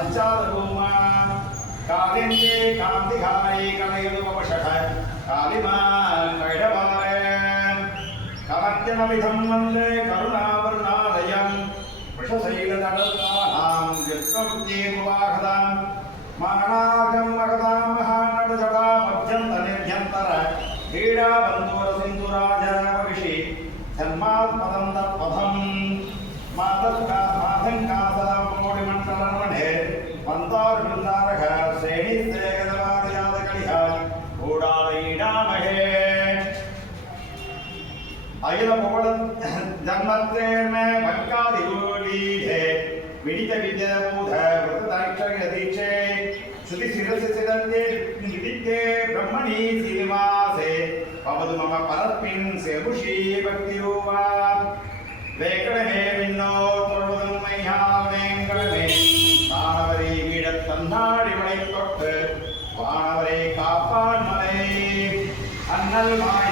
सञ्चारभूमा कालिन्ये कान्तिहारी कलयुगवशः कालिमान् कैडवारे कमर्जनविधं वंदे करुणावर्णालयम् वृषशैलदलतानां यत्त्वमुवाहदां मानागं मगदां महानडजडामभ्यन्तनिर्भ्यन्तर क्रीडाबन्धुरसिन्धुराजविषि जन्मात्मदं तत्पथम् मातङ्का मातङ्कासलमोडिमण्डलमणे மந்தாரமில்லாரக Chaney சேகதவாரியாத கலிகால் கூடாலையிடாமகே அகில புகழ ஜன்மத்தேர்மே பக்காதி ஊடீடே விடித வித்யபூத விரததாட்சக தீட்சே ஸ்ருதி சிரசி சிதந்தே விதித்தே பிரம்மணி சீனிவாசே பவது மம பரப்பின் செபுஷி பக்தியோவா வீடத் மலை தொட்டு வானவரை காப்பான் மலை. அண்ணல் மாய